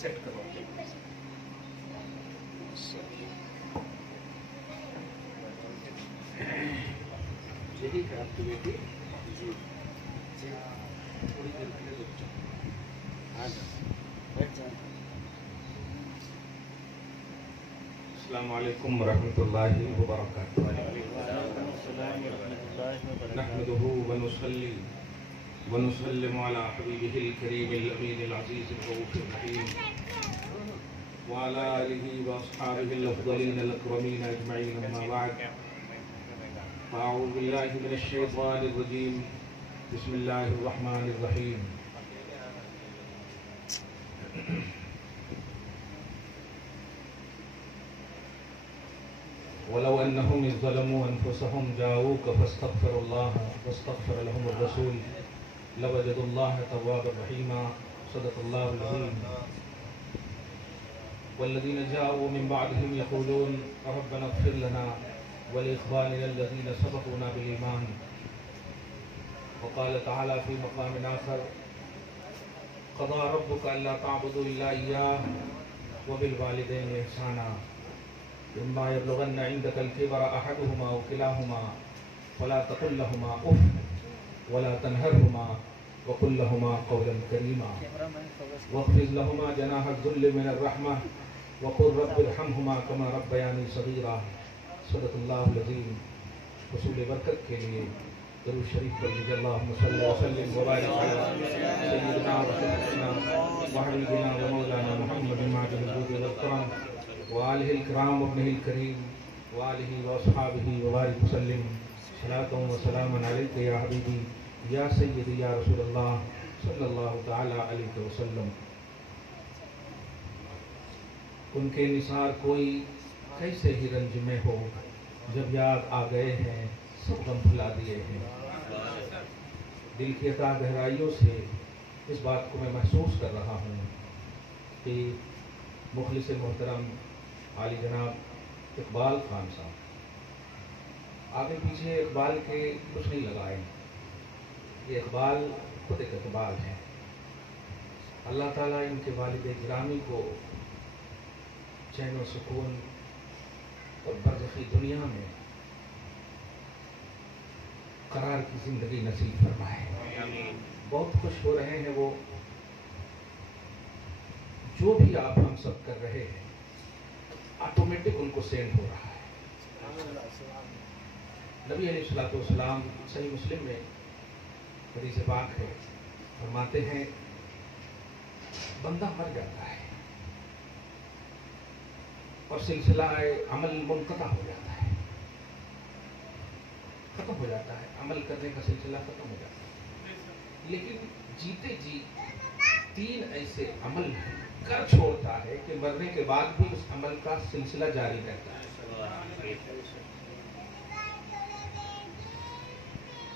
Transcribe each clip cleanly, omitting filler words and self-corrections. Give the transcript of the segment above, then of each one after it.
Set کرو. یہی ہے آپ کی بیٹی. جی تھوڑی دیر کے لیے رک جاؤ. بیٹھ جائیں. السلام علیکم ورحمۃ اللہ وبرکاتہ. نحمده ونصلي ونسلم على حبيبه الكريم الأمين العزيز الرؤوف الرحيم وعلى آله وأصحابه الأفضلين الأكرمين أجمعين. أما بعد فأعوذ بالله من الشيطان الرجيم. بسم الله الرحمن الرحيم. ولو أنهم إذ ظلموا أنفسهم جاءوك فاستغفروا الله واستغفر لهم الرسول لوجدوا الله توابا رحيما. صدق الله العظيم. والذين جاءوا من بعدهم يقولون ربنا اغفر لنا ولإخواننا الذين سبقونا بالإيمان. وقال تعالى في مقام آخر قضى ربك ألا تعبدوا إلا إياه وبالوالدين إحسانا إما يبلغن عندك الكبر أحدهما أو كلاهما فلا تقل لهما أف ولا تنهرهما وقل لهما قولا كريما واخفض لهما جناح الذل من الرحمة وقل رب ارحمهما كما ربياني صغيرا. صدق الله العظيم. حصول برکت کے لیے درود شریف پر لیجیے. اللہم صلی وسلم وبارک علی سیدنا وسیدنا وحبیبنا ومولانا محمد معدن الجود والکرم وآلہ الکرام وابنہ الکریم وآلہ واصحابہ وبارک وسلم. صلاۃ و سلام علیک یا حبیبی یا سیدی یا رسول اللہ صلی اللہ تعالی علیہ وسلم. ان کے نثار کوئی کیسے ہی رنج میں ہو جب یاد آ گئے ہیں سب غم بھلا دیے ہیں. دل کی عطا گہرائیوں سے اس بات کو میں محسوس کر رہا ہوں کہ مخلص محترم عالی جناب اقبال خان صاحب آگے پیچھے اقبال کے کچھ نہیں لگائے. یہ اقبال خود ایک اقبال ہے. اللہ تعالیٰ ان کے والد گرامی کو چین و سکون اور برزخی دنیا میں قرار کی زندگی نصیب فرمائے. بہت خوش ہو رہے ہیں وہ. جو بھی آپ ہم سب کر رہے ہیں آٹومیٹک ان کو سینڈ ہو رہا ہے. نبی علیہ الصلوۃ والسلام صحیح مسلم میں حدیث پاک ہے فرماتے ہیں بندہ مر جاتا ہے اور سلسلہ عمل منقطع ہو جاتا ہے, ختم ہو جاتا ہے. عمل کرنے کا سلسلہ ختم ہو جاتا ہے. لیکن جیتے جی 3 ایسے عمل کر چھوڑتا ہے کہ مرنے کے بعد بھی اس عمل کا سلسلہ جاری رہتا ہے.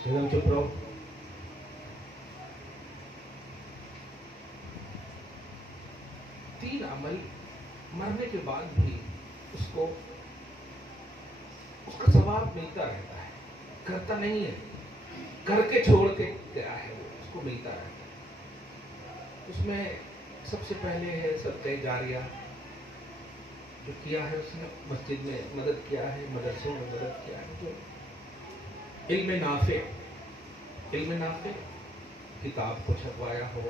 چپ رہو. تین عمل مرنے کے بعد بھی اس کا ثواب ملتا رہتا ہے. کرتا نہیں ہے, کر کے چھوڑ کے گیا ہے وہ, اس کو ملتا رہتا ہے. اس میں سب سے پہلے ہے صدقہ جاریہ جو کیا ہے اس نے, مسجد میں مدد کیا ہے, مدرسوں میں مدد کیا ہے. جو علم نافع کتاب کو چھپوایا ہو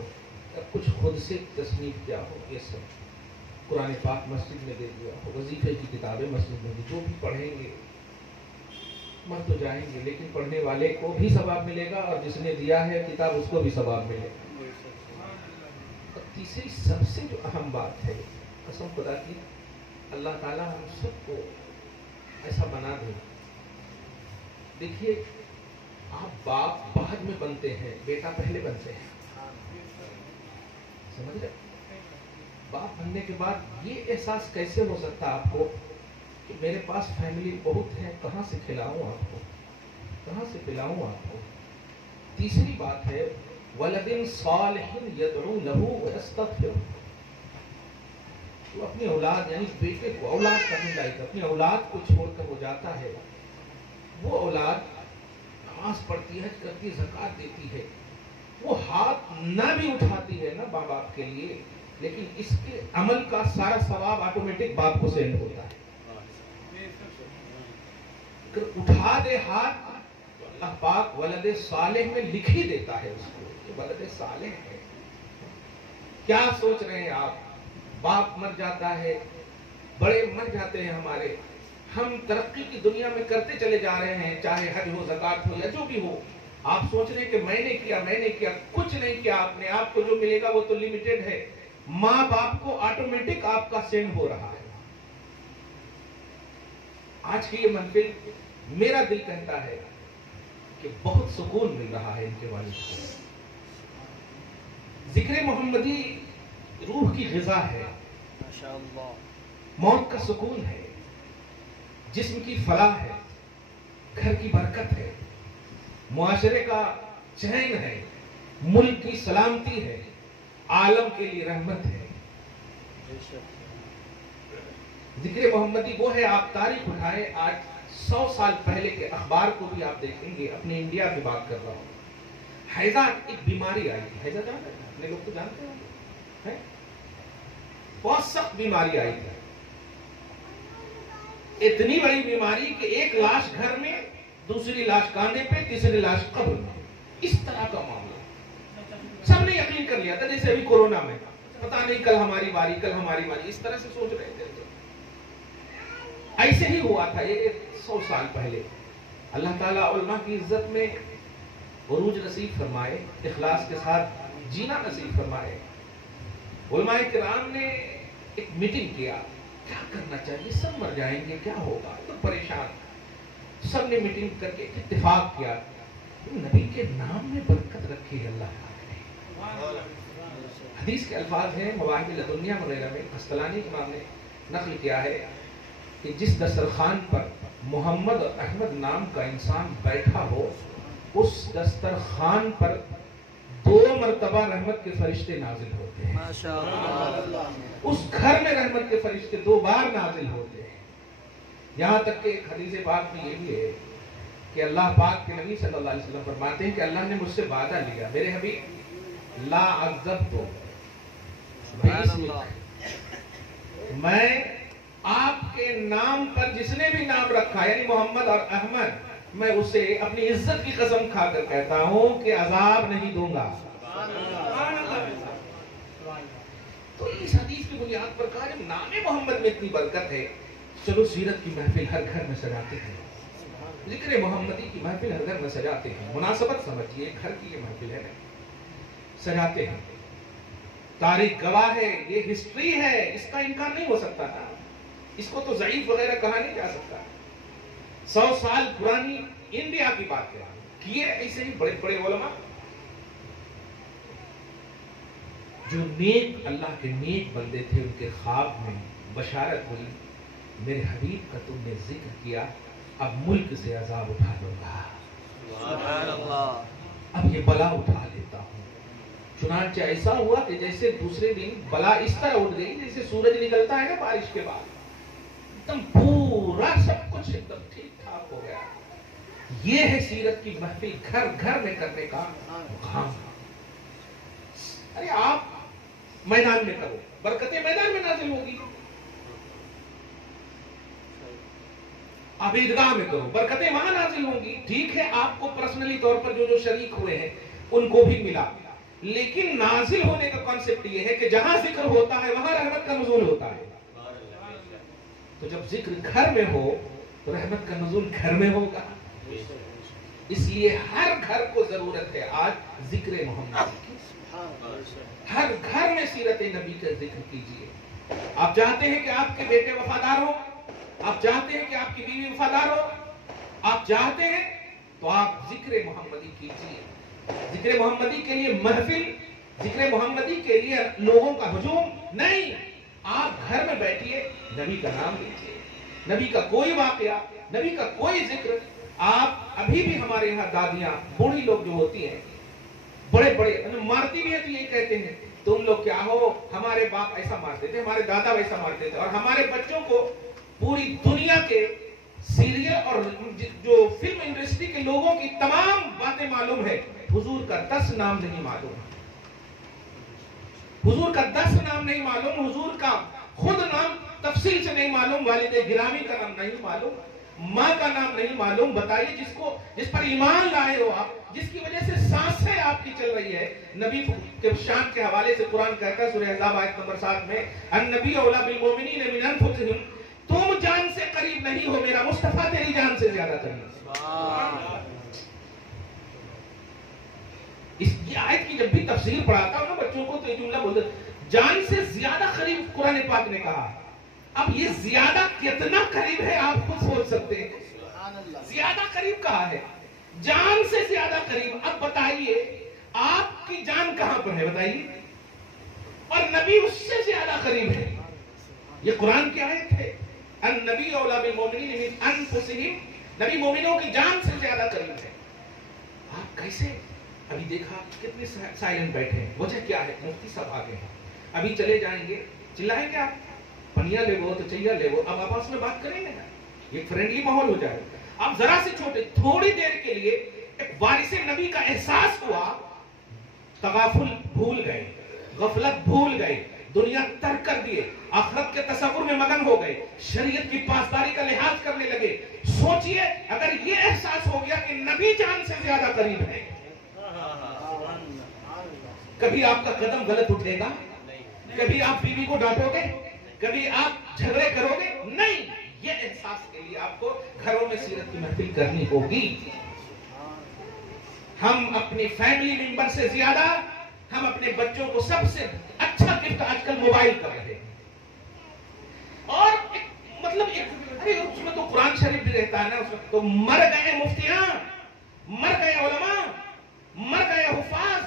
یا کچھ خود سے تصنیف کیا ہو, یہ سب قرآن پاک مسجد میں دے دیا ہو, وظیفے کی کتابیں مسجد میں دی, جو بھی پڑھیں گے مر تو جائیں گے لیکن پڑھنے والے کو بھی ثواب ملے گا اور جس نے دیا ہے کتاب اس کو بھی ثواب ملے گا. اور تیسری سب سے جو اہم بات ہے, قسم خدا کی اللہ تعالیٰ ہم سب کو ایسا بنا دے. دیکھیے آپ باپ بعد میں بنتے ہیں, بیٹا پہلے بنتے ہیں. سمجھ رہے؟ باپ بننے کے بعد یہ احساس کیسے ہو سکتا آپ کو کہ میرے پاس فیملی بہت ہے, کہاں سے کھلاؤں آپ کو, کہاں سے پلاؤں آپ کو. تیسری بات ہے وَلَدٍ صَالِحٍ يَدْعُو لَهُ وَيَسْتَغْفِرُ. تو اپنی اولاد یعنی بیٹے کو, اولاد کرنے لائق اپنی اولاد کو چھوڑ کر وہ جاتا ہے. وہ اولاد نماز پڑھتی ہے, حج کرتی ہے, زکوٰۃ دیتی ہے, وہ ہاتھ نہ بھی اٹھاتی ہے نا ماں باپ کے لیے، لیکن اس کے عمل کا سارا ثواب آٹومیٹک باپ کو سینڈ ہوتا ہے. اگر اٹھا دے ہاتھ تو اللہ پاک ولد صالح میں لکھ ہی دیتا ہے اس کو کہ ولد صالح ہے. کیا سوچ رہے ہیں آپ؟ باپ مر جاتا ہے، بڑے مر جاتے ہیں ہمارے، ہم ترقی کی دنیا میں کرتے چلے جا رہے ہیں، چاہے حج ہو، زکات ہو یا جو بھی ہو. آپ سوچ رہے ہیں کہ میں نے کیا، کچھ نہیں کیا آپ نے. آپ کو جو ملے گا وہ تو لمیٹڈ ہے. ماں باپ کو آٹومیٹک آپ کا سینڈ ہو رہا ہے. آج کی یہ محفل میرا دل کہتا ہے کہ بہت سکون مل رہا ہے ان کے والد کو. ذکر محمدی روح کی غذا ہے، موت کا سکون ہے، جسم کی فلاح ہے، گھر کی برکت ہے، معاشرے کا چین ہے، ملک کی سلامتی ہے، عالم کے لیے رحمت ہے. ذکر محمدی وہ ہے. آپ تاریخ اٹھائے، آج 100 سال پہلے کے اخبار کو بھی آپ دیکھیں گے. اپنے انڈیا کی بات کر رہا ہوں. حیضہ ایک بیماری آئی تھی. حیضہ جانتے ہیں؟ اپنے لوگ تو جانتے ہیں. بہت سخت بیماری آئی تھی. اتنی بڑی بیماری کہ ایک لاش گھر میں، دوسری لاش کاندھے پہ، تیسری لاش قبر میں. اس طرح کا معاملہ سب نے یقین کر لیا تھا، جیسے ابھی کورونا میں پتا نہیں کل ہماری باری، کل ہماری باری، اس طرح سے سوچ رہے تھے. ایسے ہی ہوا تھا یہ 100 سال پہلے. اللہ تعالیٰ علماء کی عزت میں عروج نصیب فرمائے، اخلاص کے ساتھ جینا نصیب فرمائے. علماء کرام نے ایک میٹنگ کیا، کیا کرنا چاہیے، سب مر جائیں گے، کیا ہوگا، تو پریشان. سب نے میٹنگ کر کے اتفاق کیا، نبی کے نام میں برکت رکھی ہے اللہ تعالیٰ نے. حدیث کے الفاظ ہیں مواہب لدنیہ وغیرہ میں، قسطلانی امام نے نقل کیا ہے کہ جس دسترخوان پر محمد اور احمد نام کا انسان بیٹھا ہو، اس دسترخوان پر 2 مرتبہ رحمت کے فرشتے نازل ہوتے ہیں. اس گھر میں رحمت کے فرشتے 2 بار نازل ہوتے ہیں. یہاں تک کہ ایک حدیث پاک میں یہ بھی ہے کہ اللہ پاک کے نبی صلی اللہ علیہ وسلم فرماتے ہیں کہ اللہ نے مجھ سے وعدہ لیا، میرے حبیب لا عذبتو میں آپ کے نام پر جس نے بھی نام رکھا، یعنی محمد اور احمد، میں اسے اپنی عزت کی قسم کھا کر کہتا ہوں کہ عذاب نہیں دوں گا. تو اس حدیث کی بنیاد پر کہا جب نام محمد میں اتنی برکت ہے، چلو سیرت کی محفل ہر گھر میں سجاتے ہیں، ذکر محمدی کی محفل ہر گھر میں سجاتے ہیں. مناسبت سمجھیے، گھر کی یہ محفل ہے نا، سجاتے ہیں. تاریخ گواہ ہے، یہ ہسٹری ہے، اس کا انکار نہیں ہو سکتا تھا. اس کو تو ضعیف وغیرہ کہا نہیں جا سکتا. 100 سال پرانی انڈیا کی بات ہے. کیے ایسے ہی بڑے بڑے علماء جو نیک اللہ کے نیک بندے تھے، ان کے خواب میں بشارت ہوئی، میرے حبیب کا تم نے ذکر کیا، اب ملک سے عذاب اٹھا لوں گا، سبحان اللہ، اب یہ بلا اٹھا لیتا ہوں. چنانچہ ایسا ہوا کہ جیسے دوسرے دن بلا اس طرح اٹھ گئی جیسے سورج نکلتا ہے نا بارش کے بعد، ایک دم پورا سب کچھ ایک دم ٹھیک ٹھاک ہو گیا. یہ ہے سیرت کی محفل گھر گھر میں کرنے کا مقام. ارے آپ میدان میں کرو، برکتیں میدان میں نازل ہوگی. آپ عیدگاہ میں کرو، برکتیں وہاں نازل ہوں گی. ٹھیک ہے، آپ کو پرسنلی طور پر جو شریک ہوئے ہیں ان کو بھی ملا، لیکن نازل ہونے کا کانسیپٹ یہ ہے کہ جہاں ذکر ہوتا ہے وہاں رحمت کا نزول ہوتا ہے. تو جب ذکر گھر میں ہو تو رحمت کا نزول گھر میں ہوگا. اس لیے ہر گھر کو ضرورت ہے آج ذکر محمد کی. ہر گھر میں سیرت نبی کا ذکر کیجیے. آپ چاہتے ہیں کہ آپ کے بیٹے وفادار ہو، آپ چاہتے ہیں کہ آپ کی بیوی وفادار ہو، آپ چاہتے ہیں تو آپ ذکر محمدی کیجیے. ذکر محمدی کے لیے محفل، ذکر محمدی کے لیے لوگوں کا ہجوم نہیں. آپ گھر میں بیٹھیے، نبی کا نام لیجیے، نبی کا کوئی واقعہ، نبی کا کوئی ذکر. آپ ابھی بھی ہمارے یہاں دادیاں، بوڑھی لوگ جو ہوتی ہیں، بڑے بڑے مارتی بھی ہیں تو یہی کہتے ہیں تم لوگ کیا ہو، ہمارے باپ ایسا مارتے تھے، ہمارے دادا ویسا مارتے تھے. اور ہمارے بچوں کو پوری دنیا کے سیریل اور جو فلم انڈسٹری کے لوگوں کی تمام باتیں معلوم ہے، حضور کا 10 نام نہیں معلوم، حضور کا 10 نام نہیں معلوم، حضور کا خود نام تفصیل سے نہیں معلوم، والد گرامی کا نام نہیں معلوم، ماں کا نام نہیں معلوم. بتائیے جس پر ایمان لائے ہو آپ، جس کی وجہ سے سانسیں آپ کی چل رہی ہے. نبی کے شان کے حوالے سے قرآن کہتا ہے سورہ احزاب آیت نمبر 7 میں، النبی اولی بالمؤمنین من انفسہم، تم جان سے قریب نہیں ہو، میرا مصطفیٰ تیری جان سے زیادہ قریب. یہ آیت کی جب بھی تفسیر پڑھاتا ہوں نا بچوں کو تو یہ جملہ بولتے جان سے زیادہ قریب قرآن پاک نے کہا. اب یہ زیادہ کتنا قریب ہے آپ خود سوچ سکتے ہیں. زیادہ قریب کہا ہے، جان سے زیادہ قریب. اب بتائیے آپ کی جان کہاں پر ہے بتائیے، اور نبی اس سے زیادہ قریب ہے. یہ قرآن کی آیت ہے، النبی اولی بالمؤمنین من انفسہم، نبی مومنوں کی جان سے زیادہ قریب ہے. آپ کیسے؟ ابھی دیکھا کتنے سائلنٹ بیٹھے ہیں، وجہ کیا ہے؟ مفتی صاحب آگے ہیں، ابھی چلے جائیں گے، چلائیں گے آپ پنیا لے وہ تو چاہیے لے وہ، اب آپس میں بات کریں گے نا، یہ فرینڈلی ماحول ہو جائے. اب ذرا سے چھوٹے تھوڑی دیر کے لیے ایک وارث نبی کا احساس ہوا، تغافل بھول گئے، غفلت بھول گئے، دنیا ترک کر دیے، آخرت کے تصور میں مگن ہو گئے، شریعت کی پاسداری کا لحاظ کرنے لگے. سوچئے اگر یہ احساس ہو گیا کہ نبی جان سے زیادہ قریب ہے، کبھی آپ کا قدم غلط اٹھے گا؟ کبھی آپ بیوی کو ڈانٹو گے؟ کبھی آپ جھگڑے کرو گے؟ نہیں. یہ احساس کے لیے آپ کو گھروں میں سیرت کی محفل کرنی ہوگی. ہم اپنی فیملی ممبر سے زیادہ ہم اپنے بچوں کو سب سے اچھا گفٹ آج کل موبائل کر رہے ہیں. اور مطلب اس میں تو قرآن شریف بھی رہتا ہے نا، اس میں تو مر گئے مفتیان، مر گئے علماء، مر گئے حفاظ.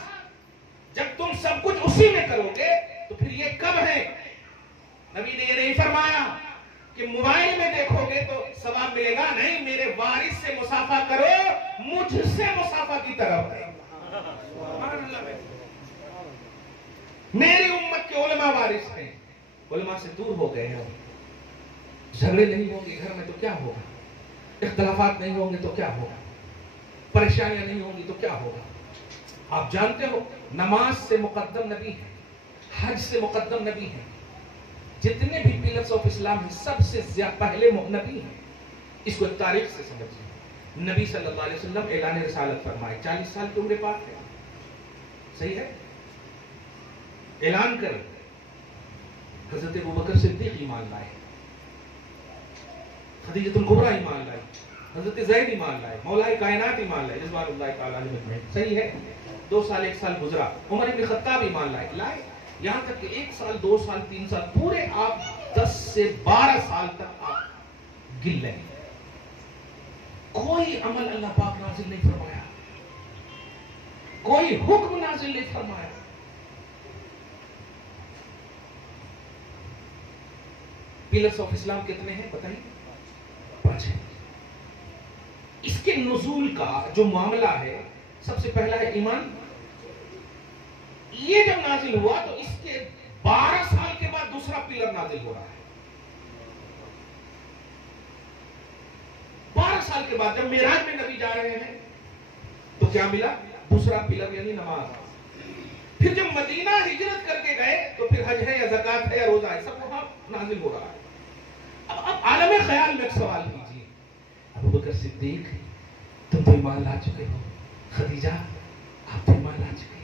جب تم سب کچھ اسی میں کرو گے تو پھر یہ کب ہے؟ نبی نے یہ نہیں فرمایا کہ موبائل میں دیکھو گے تو ثواب ملے گا، نہیں، میرے وارث سے مصافحہ کرو، مجھ سے مصافحہ کی طرف ہے. میری امت کے علماء وارث ہیں، علماء سے دور ہو گئے ہیں. جھگڑے نہیں ہوں گے گھر میں تو کیا ہوگا؟ اختلافات نہیں ہوں گے تو کیا ہوگا؟ پریشانیاں نہیں ہوں گی تو کیا ہوگا؟ آپ جانتے ہو نماز سے مقدم نبی ہے، حج سے مقدم نبی ہے، جتنے بھی پلرز آف اسلام ہیں سب سے زیادہ پہلے نبی ہیں. اس کو تاریخ سے سمجھیں. نبی صلی اللہ علیہ وسلم اعلان رسالت فرمائے، 40 سال کی عمر پاک ہے، صحیح ہے، اعلان کرے. حضرت ابوبکر صدیق ایمان لائے، خدیجۃ الکبریٰ ایمان لائی، حضرت زید ایمان لائے، مولا کائنات ایمان لائے رضوان اللہ تعالی علیہ اجمعین. صحیح ہے. 2 سال 1 سال گزرا، عمر ابن خطاب ایمان لائے، یہاں تک کہ 1 سال 2 سال 3 سال پورے آپ 10 سے 12 سال تک آپ گل لیں. کوئی عمل اللہ پاک نازل نہیں فرمایا، کوئی حکم نازل نہیں فرمایا. پلرز آف اسلام کتنے ہیں بتائیے؟ 5 ہیں. اس کے نزول کا جو معاملہ ہے، سب سے پہلا ہے ایمان. یہ جب نازل ہوا تو اس کے 12 سال کے بعد دوسرا پلر نازل ہو رہا ہے. 12 سال کے بعد جب معراج میں نبی جا رہے ہیں تو کیا ملا؟ دوسرا پلر یعنی نماز. پھر جب مدینہ ہجرت کر کے گئے تو پھر حج ہے یا زکات ہے یا روزہ ہے، سب وہاں نازل ہو رہا ہے. اب عالم خیال میں ایک سوال کیجیے، ابوبکر صدیق تم تو ایمان لا چکے ہو، خدیجہ آپ تو ایمان لا چکے،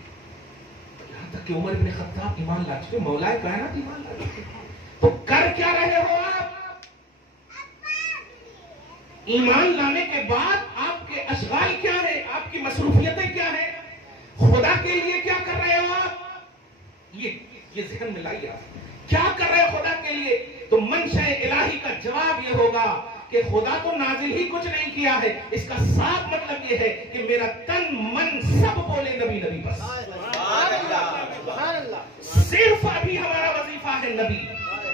یہاں تک کہ عمر ابن خطاب ایمان لا چکے، مولا کائنات ایمان لا چکے، تو کر کیا رہے ہو آپ؟ ایمان لانے کے بعد آپ کے اشغال کیا ہے؟ آپ کی مصروفیتیں کیا ہیں؟ خدا کے لیے کیا کر رہے ہو آپ؟ یہ ذہن میں لائیے. آپ کیا کر رہے ہو خدا کے لیے؟ تو منشأ الہی کا جواب یہ ہوگا کہ خدا تو نازل ہی کچھ نہیں کیا ہے، اس کا صاف مطلب یہ ہے کہ میرا تن من سب بولے نبی نبی. بس صرف ابھی ہمارا وظیفہ ہے نبی.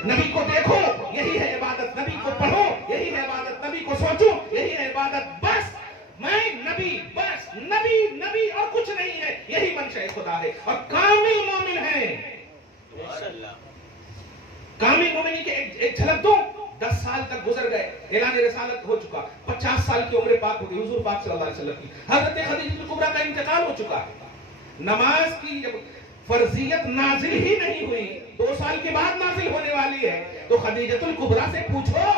نبی کو دیکھو یہی ہے عبادت، نبی کو پڑھو یہی ہے عبادت، نبی کو سوچو یہی ہے عبادت. بس میں نبی، بس نبی نبی اور کچھ نہیں ہے، یہی منشأ خدا ہے. اور کامل مومن ہے. کامل مومنی کے ایک جھلک دوں، 10 سال تک گزر گئے، اعلان رسالت ہو چکا، 50 سال کی عمر پاک ہو گئی حضور پاک صلی اللہ علیہ وسلم کی، حضرت خدیجہ کبریٰ کا انتقال ہو چکا ہے، نماز کی جب فرضیت نازل ہی نہیں ہوئی، 2 سال کے بعد نازل ہونے والی ہے، تو خدیجہ کبریٰ سے پوچھو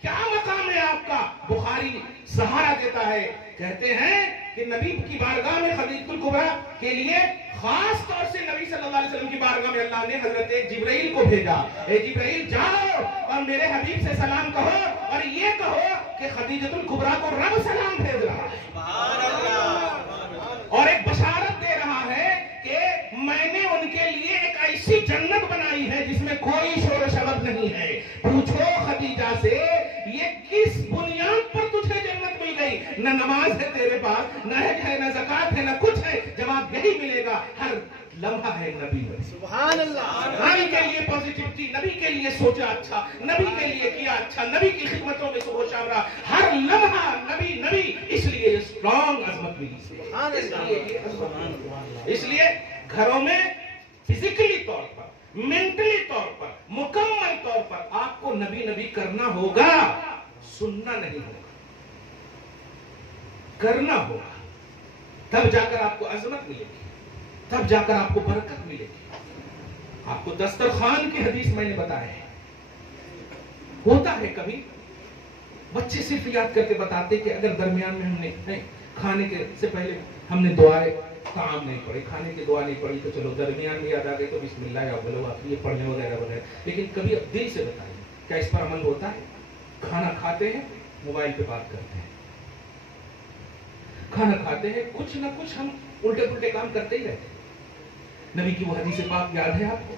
کیا مقام ہے آپ کا؟ بخاری سہارا دیتا ہے، کہتے ہیں کہ نبی کی بارگاہ میں خدیجہ کبریٰ کے لیے خاص طور سے نبی صلی اللہ علیہ وسلم کی بارگاہ میں اللہ نے حضرت جبرائیل کو بھیجا، اے جبرائیل جاؤ اور میرے حبیب سے سلام کہو اور یہ کہو کہ خدیجہ کبریٰ کو رب سلام بھیج رہا ہے، سبحان اللہ، اور ایک بشارت دے رہا ہے کہ میں نے ان کے لیے ایک ایسی جنت بنائی ہے جس میں کوئی شور و شباب نہیں ہے۔ پوچھو خدیجہ سے یہ کس بنیاد پر تجھے جنت مل گئی؟ نہ نماز ہے تیرے پاس، نہ حج ہے، نہ زکات ہے، نہ کچھ ہے، جواب یہی ملے گا، ہر لمحہ ہے نبی میں، سبحان اللہ، نبی کے لیے پازیٹیوٹی، نبی کے لیے سوچا اچھا، نبی کے لیے کیا اچھا، نبی کی خدمتوں میں صبح و شام رہا، ہر لمحہ نبی نبی، اس لیے یہ اسٹرانگ عظمت ملی، سبحان اللہ، اس لیے گھروں میں فزیکلی طور پر، مینٹلی طور پر، مکمل طور پر آپ کو نبی نبی کرنا ہوگا، سننا نہیں ہوگا، کرنا ہوگا، تب جا کر آپ کو عظمت ملے گی، تب جا کر آپ کو برکت ملے گی۔ آپ کو دسترخوان کی حدیث میں نے بتایا ہے، ہوتا ہے کبھی بچے صرف یاد کر کے بتاتے کہ اگر درمیان میں ہم نے کھانے کے سے پہلے ہم نے دعائیں تعام نہیں پڑھی، کھانے کی دعا نہیں پڑھی، تو چلو درمیان میں یاد آ گئی تو بسم اللہ یا اول یہ پڑھنے وغیرہ وغیرہ، لیکن کبھی اب دل سے بتائیں کیا اس پر عمل ہوتا ہے؟ کھانا کھاتے ہیں موبائل پہ بات کرتے ہیں، کھانا کھاتے ہیں کچھ نہ کچھ ہم الٹے پلٹے کام کرتے ہی رہتے ہیں۔ نبی کی وہ حدیث پاک یاد ہے آپ کو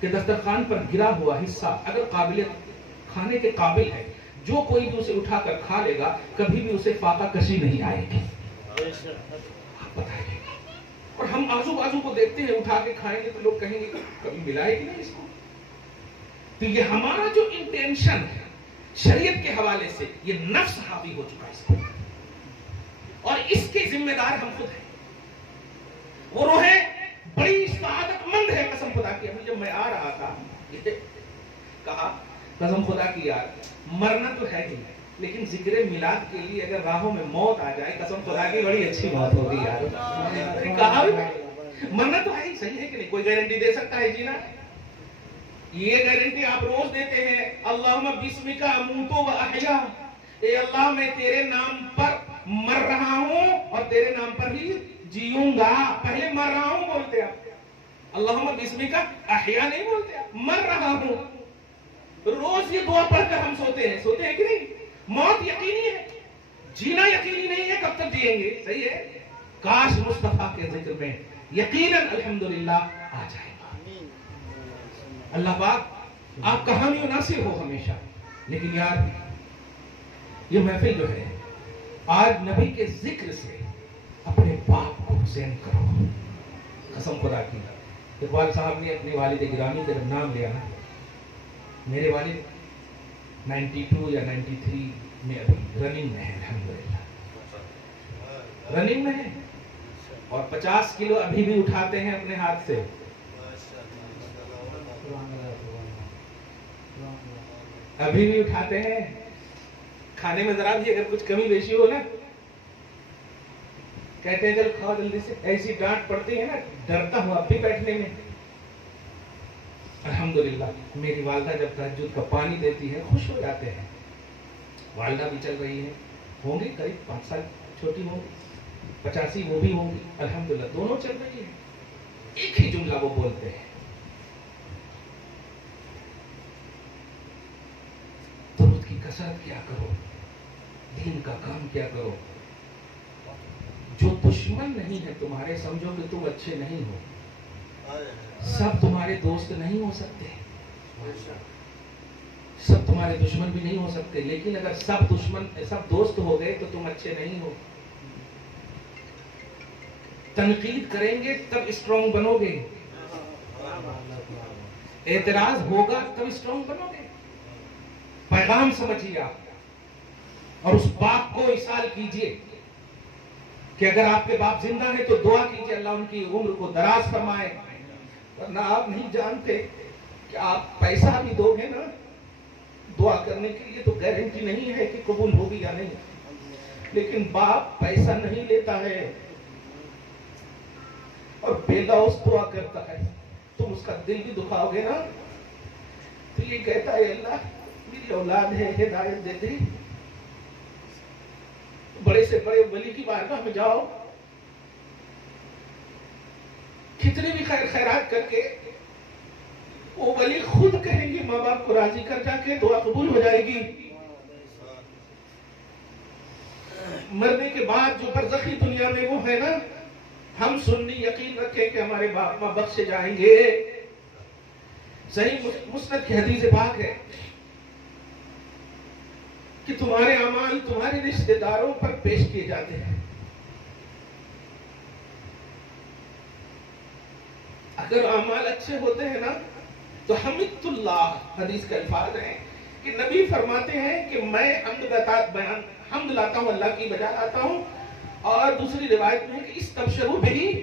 کہ دسترخوان پر گرا ہوا حصہ اگر قابلیت کھانے کے قابل ہے، جو کوئی بھی اسے اٹھا کر کھا لے گا، کبھی بھی اسے فاقہ کشی نہیں آئے گی، آپ بتائیے۔ اور ہم آزو بازو کو دیکھتے ہیں، اٹھا کے کھائیں گے تو لوگ کہیں گے کبھی ملا ہے کہ نہیں اس کو۔ تو یہ ہمارا جو انٹینشن ہے شریعت کے حوالے سے، یہ نفس حاوی ہو چکا ہے اس پر، اور اس کے ذمہ دار ہم خود ہیں۔ وہ روحیں بڑی سعادت مند ہے، قسم خدا کی۔ ابھی جب میں آ رہا تھا کہا قسم خدا کی یار مرنا تو ہے ہی، لیکن ذکر میلاد کے لیے اگر راہوں میں موت آ جائے، قسم خدا کی بڑی اچھی موت ہوگی یار۔ کہا مرنا تو ہے ہی، صحیح ہے کہ نہیں؟ کوئی گارنٹی دے سکتا ہے جینا؟ یہ گارنٹی آپ روز دیتے ہیں، اللہم بسمک اموت و احیا، اے اللہ میں تیرے نام پر مر رہا ہوں اور تیرے نام پر ہی جیوں گا۔ پہلے مر رہا ہوں بولتے آپ، اللہم بسمک احیا نہیں بولتے آپ، مر رہا ہوں۔ روز یہ دعا پڑھ کر ہم سوتے ہیں کہ نہیں؟ موت یقینی ہے، جینا یقینی نہیں ہے، کب تک جئیں گے؟ صحیح ہے، کاش مصطفیٰ کے ذکر میں یقیناً الحمدللہ آ جائے گا۔ اللہ پاک آپ کا حامی و ناصر ہو ہمیشہ۔ لیکن یار یہ محفل جو ہے آج نبی کے ذکر سے اپنے باپ کو حسین کرو، قسم خدا کی۔ اقبال صاحب نے اپنے والد گرامی کا نام لیا نا، میرے والد 92 یا 93 میں ابھی رننگ میں ہے، الحمدللہ رننگ میں ہے، اور 50 کلو ابھی بھی اٹھاتے ہیں اپنے ہاتھ سے، ابھی بھی اٹھاتے ہیں۔ کھانے میں ذرا بھی اگر کچھ کمی بیشی ہو نا، کہتے ہیں چل کھاؤ جلدی سے، ایسی ڈانٹ پڑتی ہے نا، ڈرتا ہوں اب بھی بیٹھنے میں۔ الحمدللہ میری والدہ جب تہجد کا پانی دیتی ہے خوش ہو جاتے ہیں۔ والدہ بھی چل رہی ہیں، ہوں گی قریب 5 سال چھوٹی ہوں گی، 85 وہ بھی ہوں گی، الحمدللہ دونوں چل رہی ہیں۔ ایک ہی جملہ وہ بولتے ہیں، درود کی کثرت کیا کرو، دین کا کام کیا کرو۔ جو دشمن نہیں ہے تمہارے، سمجھو کہ تم اچھے نہیں ہو۔ سب تمہارے دوست نہیں ہو سکتے، سب تمہارے دشمن بھی نہیں ہو سکتے، لیکن اگر سب دوست ہو گئے تو تم اچھے نہیں ہو۔ تنقید کریں گے تب اسٹرانگ بنو گے، اعتراض ہوگا تب اسٹرانگ بنو گے۔ پیغام سمجھیے آپ، اور اس باپ کو اصال کیجئے کہ اگر آپ کے باپ زندہ ہیں تو دعا کیجئے اللہ ان کی عمر کو دراز فرمائے، ورنہ آپ نہیں جانتے کہ آپ پیسہ بھی دو گے نا، دعا کرنے کے لیے تو گارنٹی نہیں ہے کہ قبول ہوگی یا نہیں، لیکن باپ پیسہ نہیں لیتا ہے اور بے لوث دعا کرتا ہے، تم اس کا دل بھی دکھاؤ گے نا، تو یہ کہتا ہے اللہ میری اولاد ہے، ہدایت دے دے۔ بڑے سے بڑے ولی کی بارگاہ میں جاؤ، کتنی بھی خیر خیرات کر کے وہ ولی خود کہیں گے ماں باپ کو راضی کر جا کے دعا قبول ہو جائے گی۔ مرنے کے بعد جو برزخی دنیا میں وہ ہے نا، ہم سنی یقین رکھیں کہ ہمارے باپ ماں بخشے جائیں گے۔ صحیح مسند کی حدیث پاک ہے کہ تمہارے اعمال تمہارے رشتہ داروں پر پیش کیے جاتے ہیں، اگر اعمال اچھے ہوتے ہیں نا تو حمدت اللہ، حدیث کے الفاظ ہیں کہ نبی فرماتے ہیں کہ میں حمد لاتا ہوں، اللہ کی بجا لاتا ہوں، اور دوسری روایت میں ہے کہ استبشروا بہ،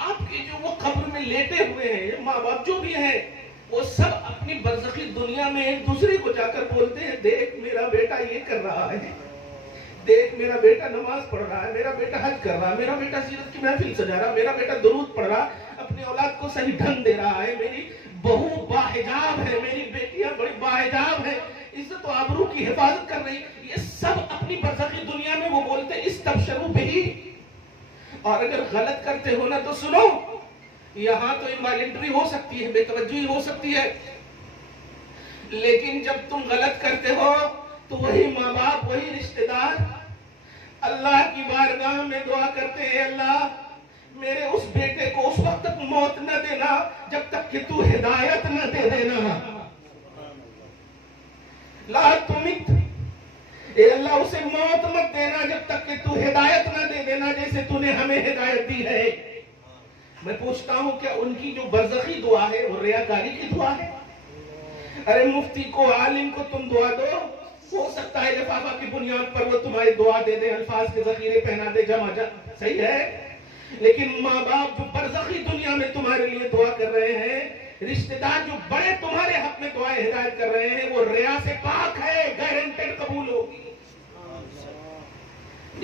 آپ کے جو وہ قبر میں لیٹے ہوئے ہیں ماں باپ جو بھی ہیں، وہ سب اپنی برزخی دنیا میں ایک دوسرے کو جا کر بولتے ہیں دیکھ میرا بیٹا یہ کر رہا ہے، دیکھ میرا بیٹا نماز پڑھ رہا ہے، میرا بیٹا حج کر رہا ہے، میرا بیٹا سیرت کی محفل سجا رہا ہے، میرا بیٹا درود پڑھ رہا ہے، اپنی اولاد کو صحیح ڈھنگ دے رہا ہے، میری بہو باحجاب ہے، میری بیٹیاں بڑی باحجاب ہے، عزت و آبرو کی حفاظت کر رہی، یہ سب اپنی برزخی دنیا میں وہ بولتے ہیں استبشروا بہ۔ اور اگر غلط کرتے ہو نا تو سنو، یہاں تو انوالنٹری ہو سکتی ہے، بے توجہی ہو سکتی ہے، لیکن جب تم غلط کرتے ہو تو وہی ماں باپ وہی رشتہ دار اللہ کی بارگاہ میں دعا کرتے ہیں، اللہ میرے اس بیٹے کو اس وقت تک موت نہ دینا جب تک کہ تو ہدایت نہ دے دینا، لا تمت، اے اللہ اسے موت مت دینا جب تک کہ تو ہدایت نہ دے دینا جیسے تو نے ہمیں ہدایت دی ہے۔ میں پوچھتا ہوں کیا ان کی جو برزخی دعا ہے وہ ریاکاری کی دعا ہے؟ ارے مفتی کو عالم کو تم دعا دو، ہو سکتا ہے لفافہ کی بنیاد پر وہ تمہاری دعا دے دے، الفاظ کے ذخیرے پہنا دے، جمع صحیح ہے، لیکن ماں باپ جو برزخی دنیا میں تمہارے لیے دعا کر رہے ہیں، رشتہ دار جو بڑے تمہارے حق میں دعائیں ہدایت کر رہے ہیں، وہ ریا سے پاک ہے، گارنٹیڈ قبول ہوگی۔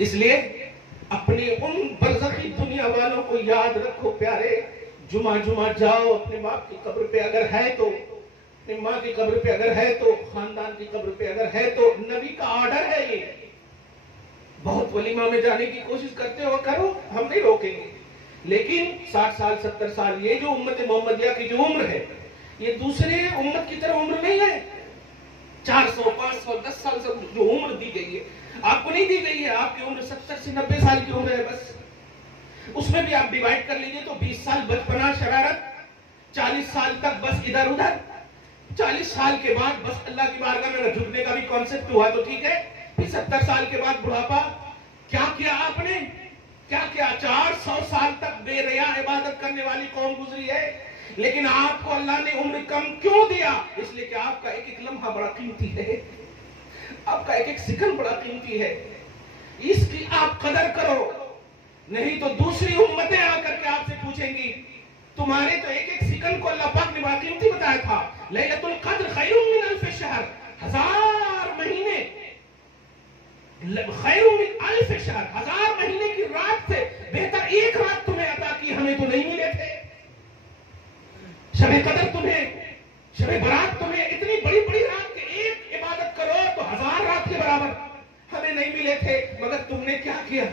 اس لیے اپنے ان برزخی دنیا والوں کو یاد رکھو پیارے، جمعہ جاؤ، اپنے باپ کی قبر پہ اگر ہے تو، اپنی ماں کی قبر پہ اگر ہے تو، خاندان کی قبر پہ اگر ہے تو، نبی کا آرڈر ہے یہ۔ بہت ولیمہ میں جانے کی کوشش کرتے ہو کرو، ہم نہیں روکیں گے، لیکن 60 سال 70 سال یہ جو امت محمدیہ کی جو عمر ہے، یہ دوسرے امت کی طرح عمر نہیں ہے۔ 400 500 10 سال سے جو عمر دی گئی ہے آپ کو نہیں دی گئی ہے، آپ کی عمر 70 سے 90 سال کی عمر ہے، بس اس میں بھی آپ ڈیوائیڈ کر لیجئے تو 20 سال بچپنا شرارت، 40 سال تک بس ادھر ادھر، 40 سال کے بعد بس اللہ کی بارگاہ میں جھکنے کا بھی کانسیپٹ ہوا تو ٹھیک ہے، پھر 70 سال کے بعد بڑھاپا۔ کیا کیا آپ نے، کیا کیا 400 سال تک بے ریا عبادت کرنے والی قوم گزری ہے، لیکن آپ کو اللہ نے عمر کم کیوں دیا؟ اس لیے کہ آپ کا ایک ایک لمحہ بڑا قیمتی ہے، آپ کا ایک ایک سیکنڈ بڑا قیمتی ہے، اس کی آپ قدر کرو، نہیں تو دوسری امتیں آ کر کے آپ سے پوچھیں گی تمہارے تو ایک ایک سیکنڈ کو اللہ پاک نے بڑا قیمتی بتایا تھا، لیلۃ القدر خیر من الف شہر، 1000 مہینے خیر من الف شہر، 1000 مہینے کی رات سے بہتر ایک رات تمہیں عطا کی، ہمیں تو نہیں ملے تھے۔ شب قدر تمہیں، شب برات تمہیں، اتنی بڑی بڑی رات کے ایک عبادت کرو تو 1000 رات کے برابر ہمیں نہیں ملے تھے، مگر تم نے کیا کیا؟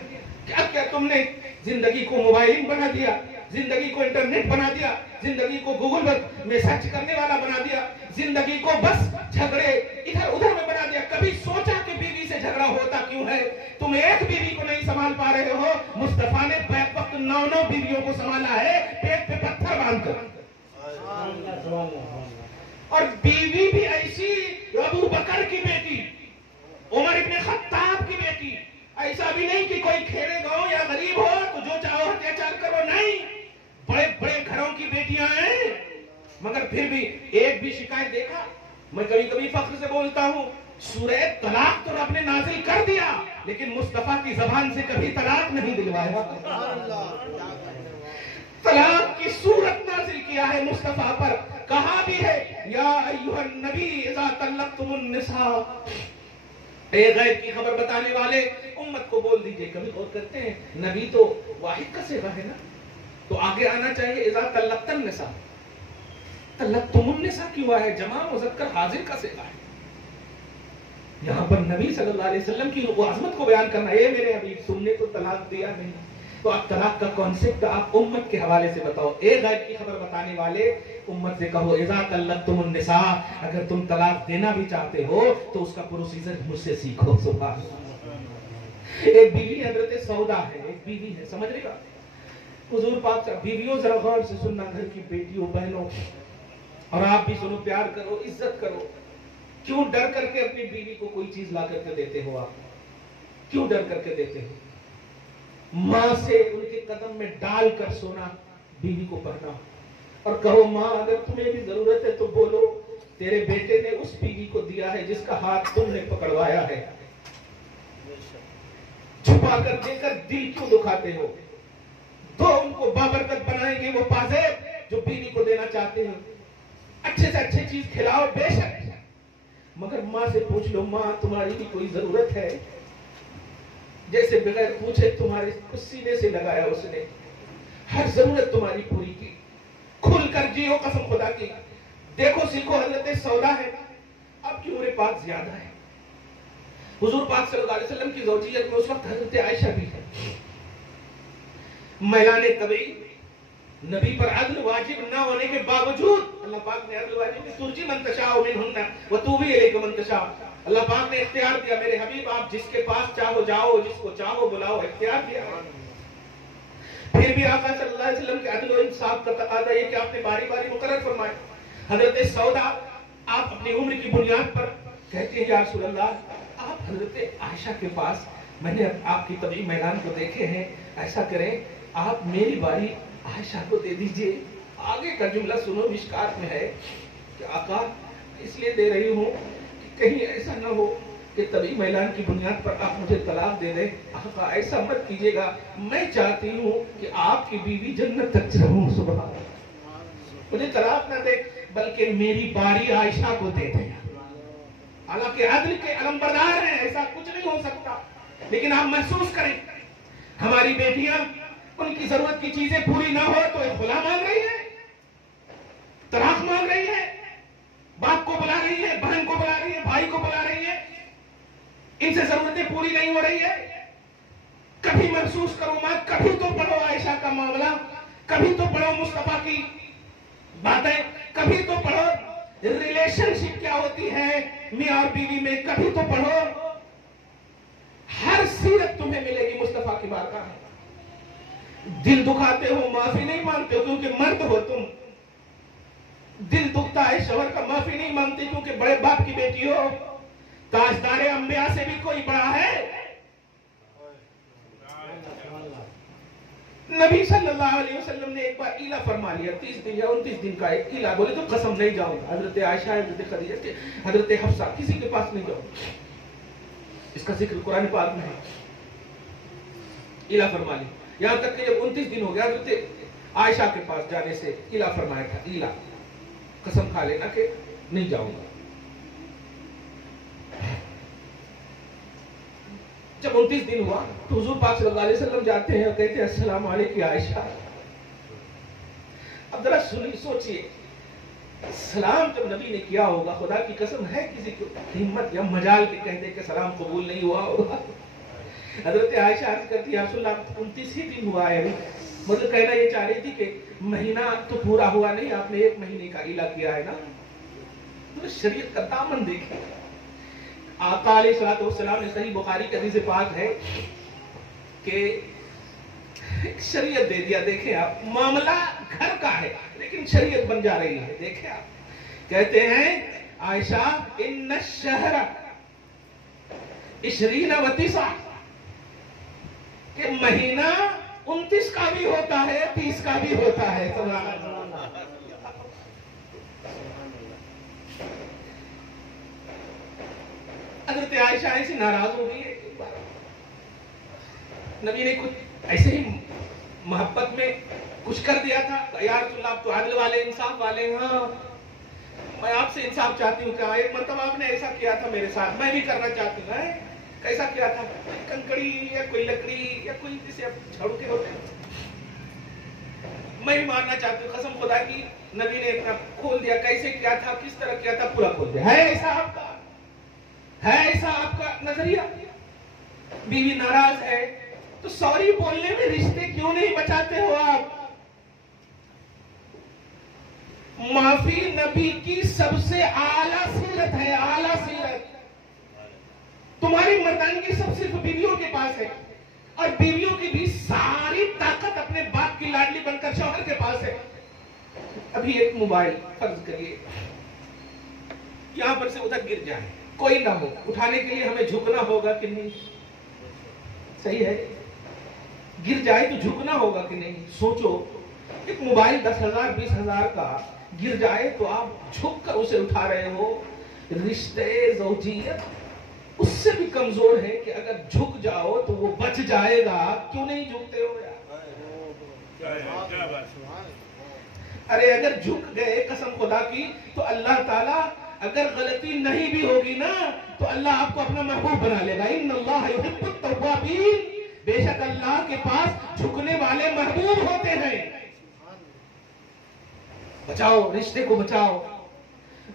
کیا کیا تم نے؟ زندگی کو موبائلنگ بنا دیا، زندگی کو انٹرنیٹ بنا دیا، زندگی کو گوگل میں سرچ کرنے والا بنا دیا، زندگی کو بس جھگڑے ادھر ادھر میں بنا دیا۔ کبھی سوچا کہ بیوی سے جھگڑا ہوتا کیوں ہے؟ تم ایک بیوی کو نہیں سنبھال پا رہے ہو، مصطفیٰ نے بیک وقت 9 بیویوں کو سنبھالا ہے، پیٹ پہ پتھر باندھ کر، اور بیوی بھی ایسی، ابو بکر کی بیٹی، عمر ابن خطاب کی بیٹی، ایسا بھی نہیں کہ کوئی کھیڑے گاؤں یا غریب ہو تو جو چاہو اتیاچار کرو، نہیں، بڑے بڑے گھروں کی بیٹیاں ہیں، مگر پھر بھی ایک بھی شکایت دیکھا؟ میں کبھی کبھی فخر سے بولتا ہوں، سورہ طلاق تو رب نے نازل کر دیا، لیکن مصطفیٰ کی زبان سے کبھی طلاق نہیں دلوایا۔ طلاق کی صورت نازل کیا ہے مصطفیٰ پر، کہا بھی ہے یا ایھا النبی اذا طلقتم النساء، اے غیب کی خبر بتانے والے امت کو بول دیجئے. کبھی غور کرتے ہیں نبی تو واحد کا صیغہ ہے نا، تو آگے آنا چاہیے اذا طلقتم النساء. طلقتم النساء کیوں آیا ہے؟ جمع مذکر حاضر کا صیغہ ہے. یہاں پر نبی صلی اللہ علیہ وسلم کی وہ عظمت کو بیان کرنا ہے. اے میرے حبیب تم نے تو طلاق دیا نہیں، تو اب طلاق کا کانسیپٹ آپ امت کے حوالے سے بتاؤ. اے غیب کی خبر بتانے والے امت سے کہو اذا طلقتم النساء، اگر تم طلاق دینا بھی چاہتے ہو تو اس کا پروسیجر مجھ سے سیکھو. سبحان اللہ. ایک بیوی حضرت سودا ہے، ایک بیوی ہے، سمجھ رہے گا حضور پاک سے. بیویوں ذرا غور سے سننا، گھر کی بیٹیوں بہنوں، اور آپ بھی سنو، پیار کرو، عزت کرو. کیوں ڈر کر کے اپنی بیوی کو کوئی چیز لا کر کے دیتے ہو؟ آپ کیوں ڈر کر کے دیتے ہو؟ ماں سے ان کے قدم میں ڈال کر سونا بیوی کو پڑھنا، اور کہو ماں اگر تمہیں بھی ضرورت ہے تو بولو، تیرے بیٹے نے اس بیوی کو دیا ہے جس کا ہاتھ تم نے پکڑوایا ہے. چھپا کر دے کر دل کیوں دکھاتے ہو؟ دو ان کو بابرکت بنائیں گے وہ پازیب جو بیوی کو دینا چاہتے ہیں. اچھے سے اچھے چیز کھلاؤ بے شک، مگر ماں سے پوچھ لو ماں تمہاری بھی کوئی ضرورت ہے؟ جیسے بغیر پوچھے تمہارے سینے سے لگایا اس نے، ہر ضرورت تمہاری پوری کی. کھل کر جیو قسم خدا کی. دیکھو سیکھو، حضرت سودا ہے، اب کی عمر پاک زیادہ ہے. حضور پاک صلی اللہ علیہ وسلم کی زوجیت میں اس وقت حضرت عائشہ بھی ہے. میلان طبعی نبی پر عدل واجب نہ ہونے کے باوجود اللہ پاک نے عدل واجب کی ترجی من تشاء منہن وتوبی الیک من تشاء. اللہ پاک نے اختیار دیا میرے حبیب آپ جس کے پاس چاہو جاؤ، جس کو چاہو بلاؤ، اختیار دیا. پھر بھی آقا صلی اللہ علیہ وسلم کے عدل و انصاف کا تقاضا یہ کہ آپ نے باری باری مقرر فرمائے. حضرت سودا آپ اپنی عمر کی بنیاد پر کہتے ہیں یا رسول اللہ آپ حضرت عائشہ کے پاس، میں نے آپ کی طبعی میدان کو دیکھے ہیں، ایسا کریں آپ میری باری عائشہ کو دے دیجئے. آگے کا جملہ سنو، مشکات میں ہے کہ آقا اس لیے دے رہی ہوں کہ کہیں ایسا نہ ہو کہ طبعی میلان کی بنیاد پر آپ مجھے طلاق دے دیں. آقا ایسا مت کیجیے گا، میں چاہتی ہوں کہ آپ کی بیوی جنت تک رہوں. سبحان اللہ. مجھے طلاق نہ دے بلکہ میری باری عائشہ کو دے دیں. حالانکہ عدل کے علمبردار ہیں، ایسا کچھ نہیں ہو سکتا، لیکن آپ محسوس کریں ہماری بیٹیاں ان کی ضرورت کی چیزیں پوری نہ ہو تو ایک خلا مانگ رہی ہے، طلاق مانگ رہی ہے، باپ کو بلا رہی ہے، بہن کو بلا رہی ہے، بھائی کو بلا رہی ہے، ان سے ضرورتیں پوری نہیں ہو رہی ہے. کبھی محسوس کرو ماں، کبھی تو پڑھو عائشہ کا معاملہ، کبھی تو پڑھو مصطفیٰ کی باتیں، کبھی تو پڑھو ریلیشن شپ کیا ہوتی ہے میاں اور بیوی میں، کبھی تو پڑھو. ہر سیرت تمہیں ملے گی مصطفیٰ کی بارگاہ میں. دل دکھاتے ہو معافی نہیں مانگتے ہو کیونکہ مرد ہو تم. دل دکھتا ہے شوہر کا، معافی نہیں مانگتے کیونکہ بڑے باپ کی بیٹی ہو. تاجدار انبیاء سے بھی کوئی بڑا ہے؟ نبی صلی اللہ علیہ وسلم نے ایک بار ایلا فرما لیا، 30 دن یا 29 دن کا ایک ایلا. بولے تو قسم نہیں جاؤں گا. حضرت عائشہ، حضرت خدیجہ، حضرت حفصہ، کسی کے پاس نہیں جاؤں. اس کا ذکر قرآن پاک میں ہے. ایلا فرما لی، یہاں تک کہ جب 29 دن ہو گیا حضرت عائشہ کے پاس جانے سے ایلا فرمایا تھا. ایلا قسم کھا لینا کہ نہیں جاؤں گا. جب 29 دن ہوا تو حضور پاک صلی اللہ علیہ وسلم جاتے ہیں اور کہتے ہیں السلام علیکم عائشہ. اب ذرا سوچئے، سلام جب نبی نے کیا ہوگا، خدا کی قسم ہے کسی کو ہمت یا مجال کے کہتے کہ سلام قبول نہیں ہوا ہوگا. حضرت عائشہ عرض کرتی ہے رسول اللہ 29 ہی دن ہوا ہے. مطلب کہنا یہ چاہ رہی تھی کہ مہینہ تو پورا ہوا نہیں، آپ نے 1 مہینے کا ایلا کیا ہے نا. تو شریعت کا دامن دیکھیں. آقا علیہ الصلوۃ والسلام نے صحیح بخاری کی حدیث پاک ہے کہ شریعت دے دیا. دیکھیں آپ، معاملہ گھر کا ہے لیکن شریعت بن جا رہی ہے. دیکھیں آپ، کہتے ہیں عائشہ ان الشہر 20 و 9 کہ مہینہ 29 کا بھی ہوتا ہے، 30 کا بھی ہوتا ہے. سبحان اللہ. حضرت عائشہ ایسی ناراض ہو گئی ہے. نبی نے کچھ ایسے ہی محبت میں کچھ کر دیا تھا. یا رسول اللہ آپ تو عدل والے انصاف والے ہیں. ہاں میں آپ سے انصاف چاہتی ہوں. کیا ایک مرتبہ آپ نے ایسا کیا تھا میرے ساتھ, میں بھی کرنا چاہتی ہوں. کیسا کیا تھا؟ کنکڑی یا کوئی لکڑی یا کوئی جسے جھاڑو کے ہوتے ہیں, میں بھی ماننا چاہتی ہوں. قسم خدا کی نبی نے اتنا کھول دیا. کیسے کیا تھا, کس طرح کیا تھا, پورا کھول دیا. ہے ایسا آپ کا, ہے ایسا آپ کا نظریہ؟ بیوی ناراض ہے تو سوری بولنے میں رشتے کیوں نہیں بچاتے ہو آپ؟ معافی نبی کی سب سے اعلیٰ سیرت ہے, اعلیٰ سیرت. تمہاری مردانگی سب صرف بیویوں کے پاس ہے, اور بیویوں کی بھی ساری طاقت اپنے باپ کی لاڈلی بن کر شوہر کے پاس ہے. ابھی ایک موبائل فرض کریے یہاں پر سے ادھر گر جائے, کوئی نہ ہو, اٹھانے کے لیے ہمیں جھکنا ہوگا کہ نہیں؟ صحیح ہے, گر جائے تو جھکنا ہوگا کہ نہیں؟ سوچو, ایک موبائل 10,000 20,000 کا گر جائے تو آپ جھک کر اسے اٹھا رہے ہو. رشتے زوجیت اس سے بھی کمزور ہے کہ اگر جھک جاؤ تو وہ بچ جائے گا. کیوں نہیں جھکتے ہو یار؟ ارے اگر جھک گئے قسم خدا کی تو اللہ تعالیٰ اگر غلطی نہیں بھی ہوگی نا تو اللہ آپ کو اپنا محبوب بنا لے گا. ان اللہ یحب التوابین, بے شک اللہ کے پاس جھکنے والے محبوب ہوتے ہیں. بچاؤ, رشتے کو بچاؤ.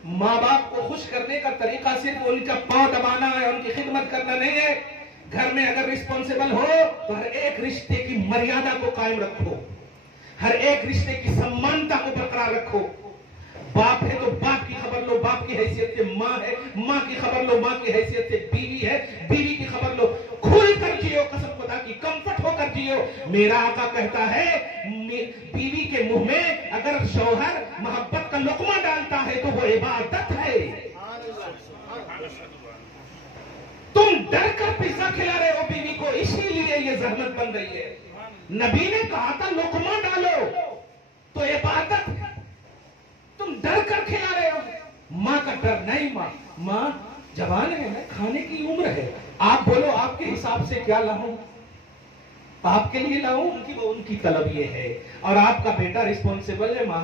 ماں باپ کو خوش کرنے کا طریقہ صرف ان کا پاؤں دبانا ہے, ان کی خدمت کرنا نہیں ہے. گھر میں اگر رسپانسیبل ہو تو ہر ایک رشتے کی مریادہ کو قائم رکھو, ہر ایک رشتے کی سمانتا کو برقرار رکھو. باپ ہے تو باپ کی خبر لو, باپ کی حیثیت سے ماں ہے, ماں کی خبر لو, ماں کی حیثیت سے بیوی ہے, بیوی کی خبر لو. کھل کر جیو, قسم خدا کی کمفرٹ ہو کر جیو. میرا آقا کہتا ہے بیوی کے منہ میں اگر شوہر محبت کا لقمہ ڈالتا ہے تو وہ عبادت ہے. تم ڈر کر پیزا کھلا رہے ہو بیوی کو, اسی لیے یہ زحمت بن رہی ہے. نبی نے کہا تھا لقمہ ڈالو تو عبادت ہے, تم ڈر کر کھلا رہے ہو. ماں کا ڈر نہیں, ماں جوان ہے, کھانے کی عمر ہے, آپ بولو آپ کے حساب سے کیا لاؤں, آپ کے لیے لاؤں, ان کی طلب یہ ہے. اور آپ کا بیٹا رسپانسیبل ہے, ماں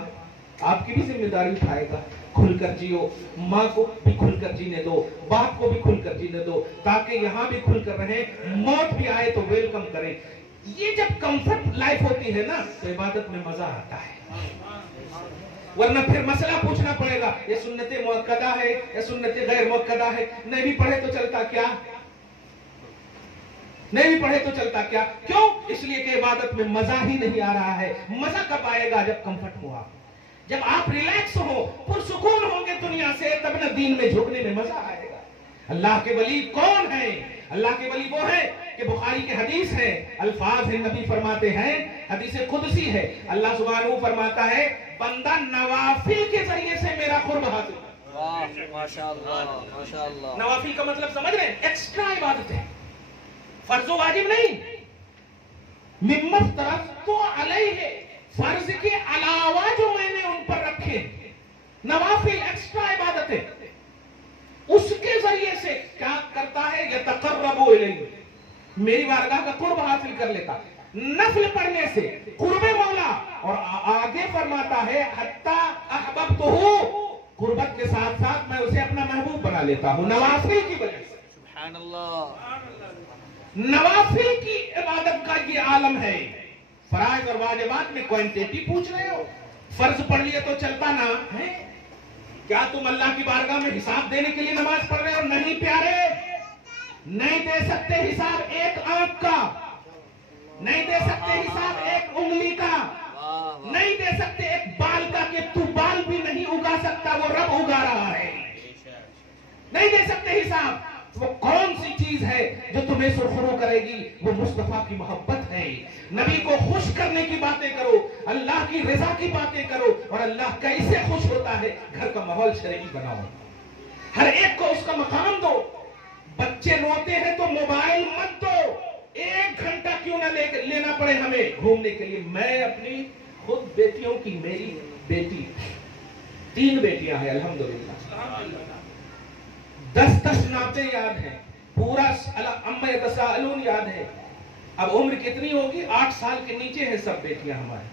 آپ کی بھی ذمہ داری اٹھائے گا. کھل کر جیو, ماں کو بھی کھل کر جینے دو, باپ کو بھی کھل کر جینے دو, تاکہ یہاں بھی کھل کر رہیں, موت بھی آئے تو ویلکم کریں. یہ جب کمفرٹ لائف ہوتی ہے نا تو عبادت میں مزہ آتا ہے, ورنہ پھر مسئلہ پوچھنا پڑے گا یہ سنت مؤکدہ ہے یا سنت غیر مؤکدہ ہے. نہیں بھی پڑھے تو چلتا کیا, نہیں بھی پڑھے تو چلتا کیا. کیوں؟ اس لیے کہ عبادت میں مزہ ہی نہیں آ رہا ہے. مزہ کب آئے گا؟ جب کمفرٹ ہوا, جب آپ ریلیکس ہو, پرسکون ہوں گے دنیا سے, تب نہ دین میں جھکنے میں مزہ آئے گا. اللہ کے ولی کون ہیں؟ اللہ کے ولی وہ ہیں کہ بخاری کے حدیث ہے, الفاظ ہیں, نبی فرماتے ہیں, حدیث قدسی ہے, اللہ سبحانہ فرماتا ہے بندہ نوافل کے ذریعے سے میرا قرب حاصل. ماشاءاللہ ماشاءاللہ. نوافل کا مطلب سمجھ رہے ہیں؟ ایکسٹرا عبادت ہے, فرض و واجب نہیں. مما افترضت علیہ, فرض کے علاوہ جو میں نے ان پر رکھے, نوافل ایکسٹرا عبادت ہے. اس کے ذریعے سے کیا کرتا ہے؟ یتقرب الیہ, میری بارگاہ کا قرب حاصل کر لیتا. نفل پڑھنے سے قرب مولا, اور آگے فرماتا ہے حتی احببتہ, قربت کے ساتھ ساتھ میں اسے اپنا محبوب بنا لیتا ہوں نوافل کی وجہ سے. سبحان اللہ. نوافل کی عبادت کا یہ عالم ہے. فرائض اور واجبات میں کوانٹیٹی پوچھ رہے ہو, فرض پڑھ لیے تو چلتا نا ہے. کیا تم اللہ کی بارگاہ میں حساب دینے کے لیے نماز پڑھ رہے ہو؟ نہیں پیارے, نہیں دے سکتے حساب ایک آنکھ کا, نہیں دے سکتے حساب ایک انگلی کا, نہیں دے سکتے ایک بال کا, کہ تو بال بھی نہیں اگا سکتا, وہ رب اگا رہا ہے. نہیں دے سکتے حساب. وہ کون سی چیز ہے جو تمہیں سرخرو کرے گی؟ وہ مصطفیٰ کی محبت ہے. نبی کو خوش کرنے کی باتیں کرو, اللہ کی رضا کی باتیں کرو, اور اللہ کیسے خوش ہوتا ہے. گھر کا ماحول شرعی بناؤ, ہر ایک کو اس کا مقام دو. بچے روتے ہیں تو موبائل مت دو, 1 گھنٹہ کیوں نہ لینا پڑے ہمیں گھومنے کے لیے. میں اپنی خود بیٹیوں کی, میری بیٹی 3 بیٹیاں ہیں الحمدللہ, 10 نعتیں یاد ہیں, پورا عما یتساءلون یاد ہے. اب عمر کتنی ہوگی؟ 8 سال کے نیچے ہیں سب بیٹیاں ہماری.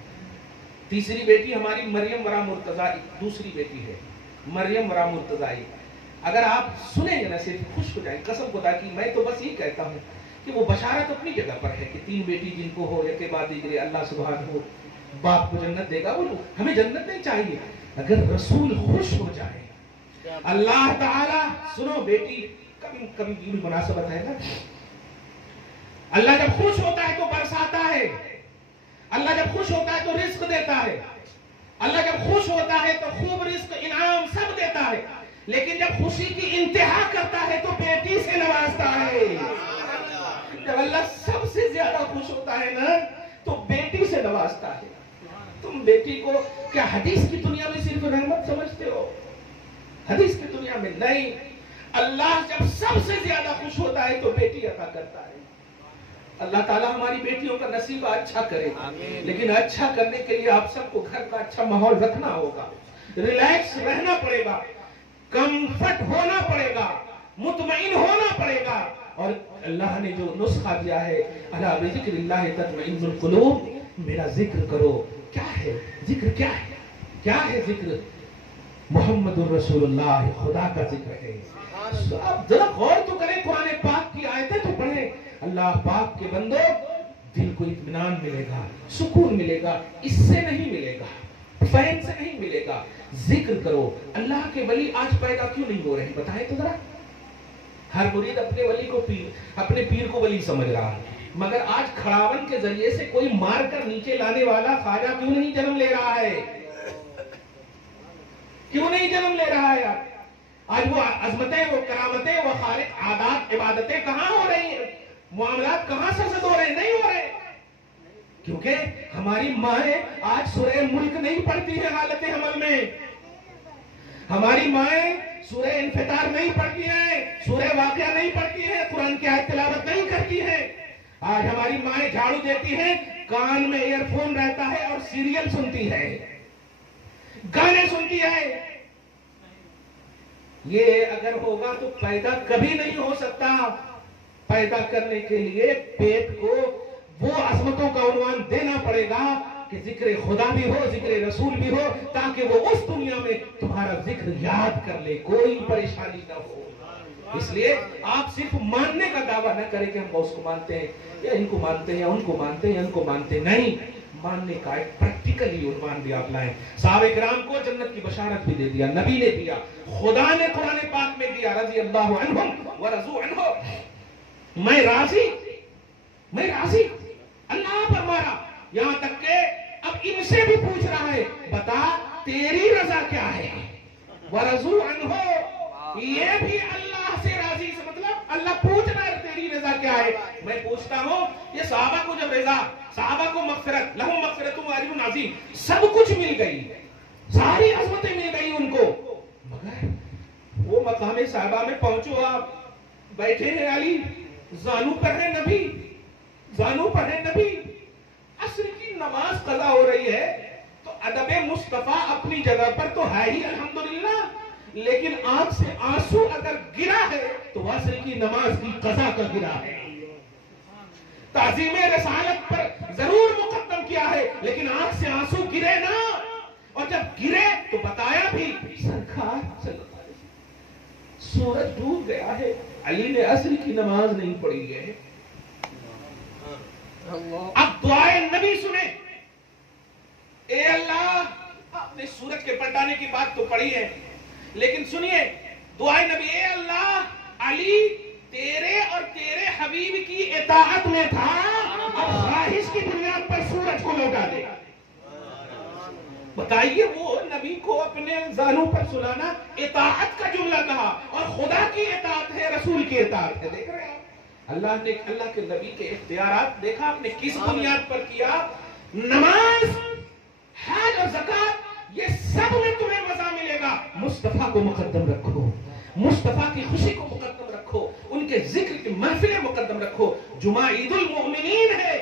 تیسری بیٹی ہماری مریم ورا مرتضی دوسری بیٹی ہے مریم ورا مرتضی. اگر آپ سنیں گے نا صرف خوش ہو جائیں قسم خدا کی. میں تو بس یہ کہتا ہوں کہ وہ بشارت اپنی جگہ پر ہے کہ 3 بیٹی جن کو ہو ایک کے بعد دیگرے اللہ سبحانہ ہو باپ کو جنت دے گا. وہ ہمیں جنت نہیں چاہیے اگر رسول خوش ہو جائے. اللہ تعالی سنو بیٹی کبھی کبھی بھی مناسبت ہے نا. اللہ جب خوش ہوتا ہے تو برساتا ہے. اللہ جب خوش ہوتا ہے تو رزق دیتا ہے. اللہ جب خوش ہوتا ہے تو خوب رزق انعام سب دیتا ہے. لیکن جب خوشی کی انتہا کرتا ہے تو بیٹی سے نوازتا ہے. جب اللہ سب سے زیادہ خوش ہوتا ہے نا تو بیٹی سے نوازتا ہے. تم بیٹی کو کیا حدیث کی دنیا میں صرف رحمت سمجھتے ہو؟ حدیث کی دنیا میں نہیں. اللہ جب سب سے زیادہ خوش ہوتا ہے تو بیٹی عطا کرتا ہے. اللہ تعالیٰ ہماری بیٹیوں کا نصیب اچھا کرے. لیکن اچھا کرنے کے لیے آپ سب کو گھر کا اچھا ماحول رکھنا ہوگا, ریلیکس رہنا پڑے گا, کمفرٹ ہونا پڑے گا, مطمئن ہونا پڑے گا. اور اللہ نے جو نسخہ دیا ہے الا بذکر اللہ تطمئن القلوب, میرا ذکر کرو. کیا ہے ذکر؟ کیا ہے کیا ہے ذکر؟ محمد الرسول اللہ خدا کا ذکر ہے. آپ ذرا غور تو کریں, قرآن پاک کی آیتیں تو پڑھیں. اللہ پاک کے بندو دل کو اطمینان ملے گا, سکون ملے گا. اس سے نہیں ملے گا, فہم سے نہیں ملے گا. ذکر کرو. اللہ کے ولی آج پیدا کیوں نہیں ہو رہے ہیں بتائیں تو ذرا. ہر مرید اپنے ولی کو اپنے پیر کو ولی سمجھ رہا ہے, مگر آج کھڑاون کے ذریعے سے کوئی مار کر نیچے لانے والا خواجہ کیوں نہیں جنم لے رہا ہے؟ کیوں نہیں جنم لے رہا ہے؟ آج وہ عظمتیں, وہ کرامتیں, وہ خالق عادات عبادتیں کہاں ہو رہی ہیں؟ معاملات کہاں سرزد ہو رہے ہیں؟ نہیں ہو رہے. کیونکہ ہماری مائیں آج سورہ ملک نہیں پڑھتی ہیں حالت حمل میں. ہماری مائیں سورہ انفطار نہیں پڑھتی ہیں, سورہ واقعہ نہیں پڑھتی ہیں, قرآن کی آیت تلاوت نہیں کرتی ہیں. آج ہماری مائیں جھاڑو دیتی ہیں, کان میں ایئر فون رہتا ہے اور سیریل سنتی ہے, گانے سنتی ہے. یہ اگر ہوگا تو پیدا کبھی نہیں ہو سکتا. پیدا کرنے کے لیے پیٹ کو وہ عظمتوں کا عنوان دینا پڑے گا کہ ذکر خدا بھی ہو, ذکر رسول بھی ہو, تاکہ وہ اس دنیا میں تمہارا ذکر یاد کر لے, کوئی پریشانی نہ ہو. اس لیے آپ صرف ماننے کا دعویٰ نہ کریں کہ ہم غوث کو مانتے ہیں یا ان کو مانتے ہیں یا ان کو مانتے ہیں یا ان کو مانتے نہیں. ماننے کا ایک پریکٹیکلی عنوان بھی آپ لائیں. صحابہ کرام کو جنت کی بشارت بھی دے دیا, نبی نے دیا, خدا نے قرآن پاک میں دیا. رضی اللہ عنہم ورضوا عنہ. میں راضی, میں راضی. اللہ پر مارا, یہاں تک کہ اب ان سے بھی پوچھ رہا ہے بتا تیری رضا کیا ہے؟ ورضوا عنہ. یہ بھی اللہ سے راضی سے مطلب اللہ پوچھ رہا ہے تیری رضا کیا ہے. میں پوچھتا ہوں یہ صحابہ کو جب رضا, صحابہ کو مغفرت, لہم مغفرت و اجر عظیم, سب کچھ مل گئی, ساری عظمتیں مل گئی ان کو, مگر وہ مقام صحابہ میں پہنچو, آپ بیٹھے ہیں علی, زانو پر ہے نبی, زانو پر ہے نبی, عصر کی نماز قضا ہو رہی ہے تو ادب مصطفیٰ اپنی جگہ پر تو ہے ہی الحمدللہ, لیکن آنکھ سے آنسو اگر گرا ہے تو عصر کی نماز کی قضا کا گرا ہے. تعظیم رسالت پر ضرور مقدم کیا ہے, لیکن آنکھ سے آنسو گرے نا, اور جب گرے تو بتایا بھی سرکار صلی اللہ علیہ وسلم سورج ڈوب گیا ہے, علی نے عصر کی نماز نہیں پڑھی ہے. اب دعائے نبی سنیں. اے اللہ, آپ نے سورج کے پلٹانے کی بات تو پڑھی ہے, لیکن سنیے دعائے نبی. اے اللہ علی تیرے اور تیرے حبیب کی اطاعت میں تھا, اب خواہش کی بنیاد پر سورج کو لوٹا دے. بتائیے وہ نبی کو اپنے زانوں پر سلانا اطاعت کا جملہ کہا, اور خدا کی اطاعت ہے, رسول کی اطاعت ہے. دیکھ رہے ہیں اللہ نے, اللہ کے نبی کے اختیارات دیکھا آپ نے کس بنیاد پر کیا. نماز, حج اور زکات, یہ سب میں تمہیں مزہ ملے گا. مصطفیٰ کو مقدم رکھو, مصطفیٰ کی خوشی کو مقدم رکھو, ان کے ذکر کی محفلیں مقدم رکھو. جمعہ عید المؤمنین ہے,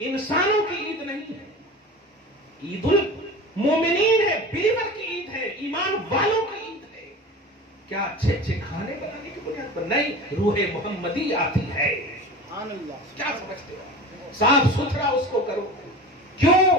انسانوں کی عید نہیں ہے. عید المؤمنین ہے, بلیور کی عید ہے, ایمان والوں کی عید ہے. کیا اچھے اچھے کھانے بنانے کی بنیاد پر نہیں, روح محمدی آتی ہے. کیا سمجھتے ہو؟ صاف ستھرا اس کو کرو. کیوں؟